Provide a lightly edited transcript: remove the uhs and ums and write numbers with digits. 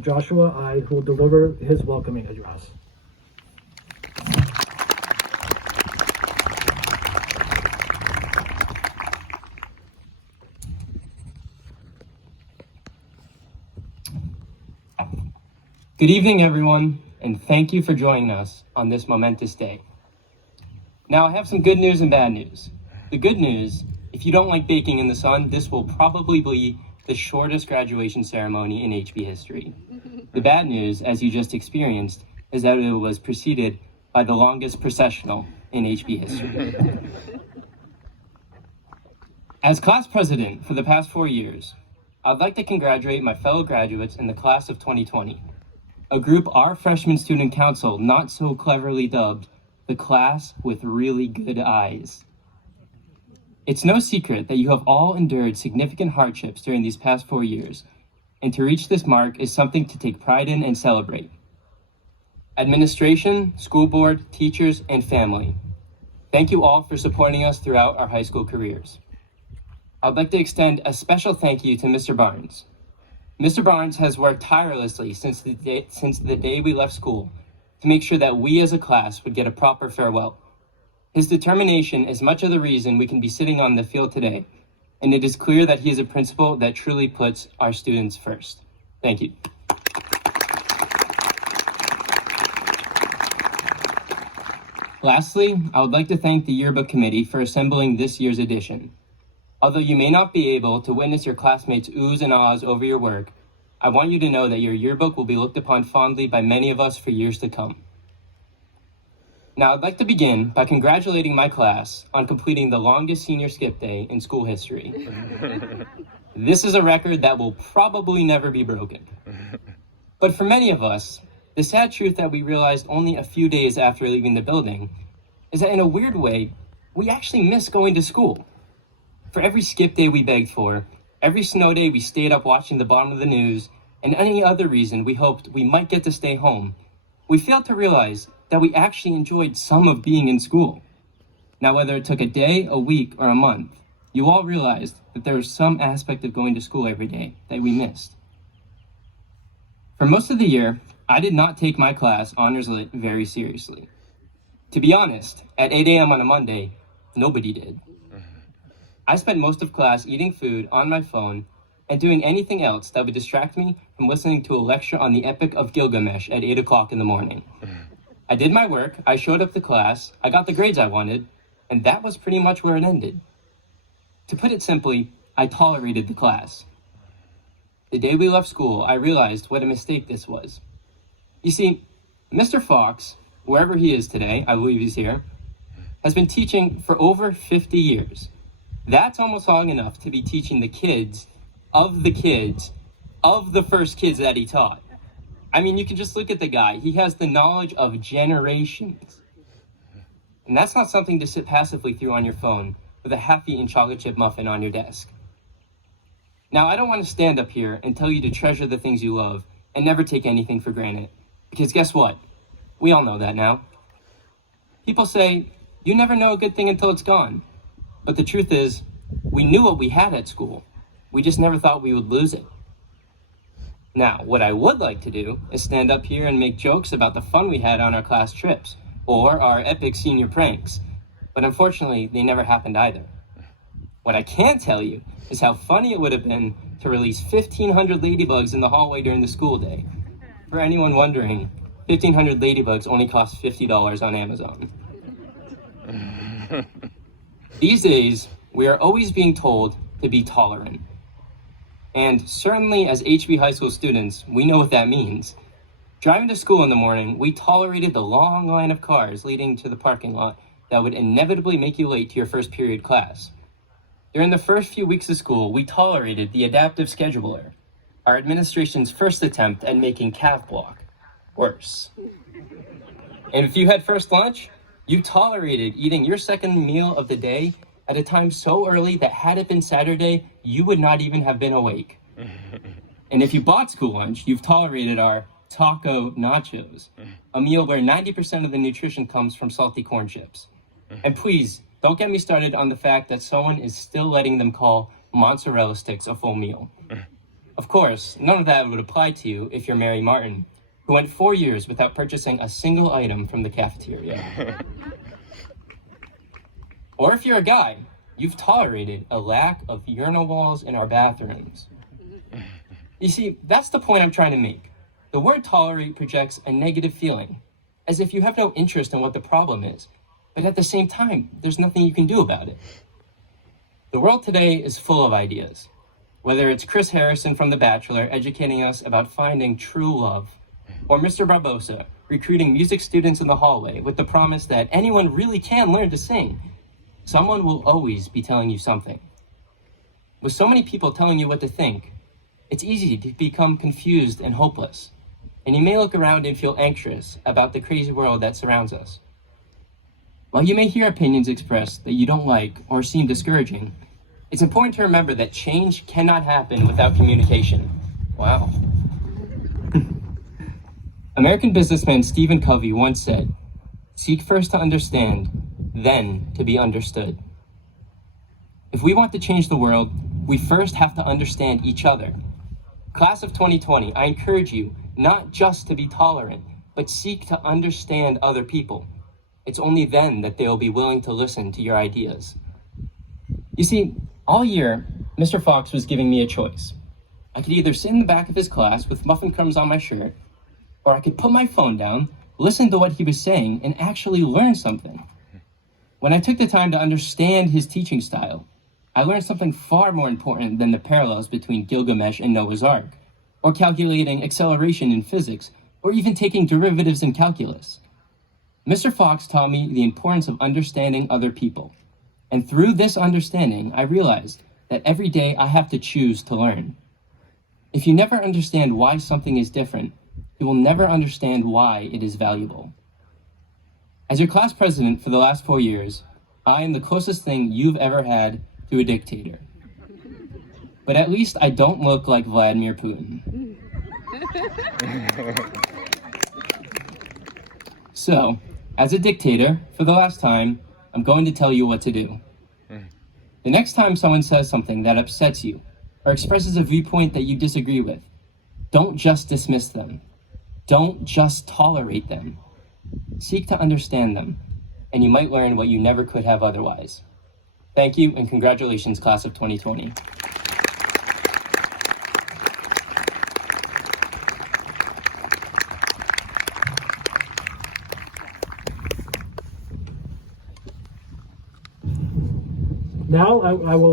Joshua Ide, who will deliver his welcoming address. Good evening, everyone, and thank you for joining us on this momentous day. Now, I have some good news and bad news. The good news, if you don't like baking in the sun, this will probably be the shortest graduation ceremony in HB history. The bad news, as you just experienced, is that it was preceded by the longest processional in HB history. As class president for the past 4 years, I'd like to congratulate my fellow graduates in the class of 2020. A group our freshman student council not so cleverly dubbed the class with really good eyes. It's no secret that you have all endured significant hardships during these past 4 years, and to reach this mark is something to take pride in and celebrate. Administration, school board, teachers, and family, thank you all for supporting us throughout our high school careers. I'd like to extend a special thank you to Mr. Barnes. Mr. Barnes has worked tirelessly since the day we left school to make sure that we as a class would get a proper farewell. His determination is much of the reason we can be sitting on the field today, and it is clear that he is a principal that truly puts our students first. Thank you. Lastly, I would like to thank the yearbook committee for assembling this year's edition. Although you may not be able to witness your classmates' oohs and ahs over your work, I want you to know that your yearbook will be looked upon fondly by many of us for years to come. Now, I'd like to begin by congratulating my class on completing the longest senior skip day in school history. This is a record that will probably never be broken. But for many of us, the sad truth that we realized only a few days after leaving the building is that in a weird way, we actually miss going to school. For every skip day we begged for, every snow day we stayed up watching the bottom of the news, and any other reason we hoped we might get to stay home, we failed to realize that we actually enjoyed some of being in school. Now, whether it took a day, a week, or a month, you all realized that there was some aspect of going to school every day that we missed. For most of the year, I did not take my class, Honors Lit, very seriously. To be honest, at 8 a.m. on a Monday, nobody did. I spent most of class eating food on my phone and doing anything else that would distract me from listening to a lecture on the Epic of Gilgamesh at 8 o'clock in the morning. I did my work, I showed up to class, I got the grades I wanted, and that was pretty much where it ended. To put it simply, I tolerated the class. The day we left school, I realized what a mistake this was. You see, Mr. Fox, wherever he is today, I believe he's here, has been teaching for over 50 years. That's almost long enough to be teaching the kids of the first kids that he taught. I mean, you can just look at the guy. He has the knowledge of generations. And that's not something to sit passively through on your phone with a half-eaten chocolate chip muffin on your desk. Now, I don't want to stand up here and tell you to treasure the things you love and never take anything for granted. Because guess what? We all know that now. People say, you never know a good thing until it's gone. But the truth is, we knew what we had at school. We just never thought we would lose it. Now, what I would like to do is stand up here and make jokes about the fun we had on our class trips or our epic senior pranks. But unfortunately, they never happened either. What I can tell you is how funny it would have been to release 1,500 ladybugs in the hallway during the school day. For anyone wondering, 1,500 ladybugs only cost $50 on Amazon. These days, we are always being told to be tolerant. And certainly as HB high school students, we know what that means. Driving to school in the morning, we tolerated the long line of cars leading to the parking lot that would inevitably make you late to your first period class. During the first few weeks of school, we tolerated the adaptive scheduler, our administration's first attempt at making calf block worse. And if you had first lunch, you tolerated eating your second meal of the day at a time so early that had it been Saturday, you would not even have been awake. And if you bought school lunch, you've tolerated our taco nachos, a meal where 90% of the nutrition comes from salty corn chips. And please, don't get me started on the fact that someone is still letting them call mozzarella sticks a full meal. Of course, none of that would apply to you if you're Mary Martin, who went 4 years without purchasing a single item from the cafeteria. Or if you're a guy, you've tolerated a lack of urinal walls in our bathrooms. You see, that's the point I'm trying to make. The word tolerate projects a negative feeling, as if you have no interest in what the problem is, but at the same time, there's nothing you can do about it. The world today is full of ideas. Whether it's Chris Harrison from The Bachelor educating us about finding true love, or Mr. Barbosa recruiting music students in the hallway with the promise that anyone really can learn to sing, someone will always be telling you something. With so many people telling you what to think, it's easy to become confused and hopeless, and you may look around and feel anxious about the crazy world that surrounds us. While you may hear opinions expressed that you don't like or seem discouraging, it's important to remember that change cannot happen without communication. Wow. American businessman Stephen Covey once said, "Seek first to understand, then to be understood." If we want to change the world, we first have to understand each other. Class of 2020, I encourage you not just to be tolerant, but seek to understand other people. It's only then that they will be willing to listen to your ideas. You see, all year, Mr. Fox was giving me a choice. I could either sit in the back of his class with muffin crumbs on my shirt, or I could put my phone down, listen to what he was saying, and actually learn something. When I took the time to understand his teaching style, I learned something far more important than the parallels between Gilgamesh and Noah's Ark, or calculating acceleration in physics, or even taking derivatives in calculus. Mr. Fox taught me the importance of understanding other people. And through this understanding, I realized that every day I have to choose to learn. If you never understand why something is different, you will never understand why it is valuable. As your class president for the last 4 years, I am the closest thing you've ever had to a dictator. But at least I don't look like Vladimir Putin. So, as a dictator, for the last time, I'm going to tell you what to do. The next time someone says something that upsets you, or expresses a viewpoint that you disagree with, don't just dismiss them. Don't just tolerate them. Seek to understand them, and you might learn what you never could have otherwise. Thank you, and congratulations, class of 2020. Now I will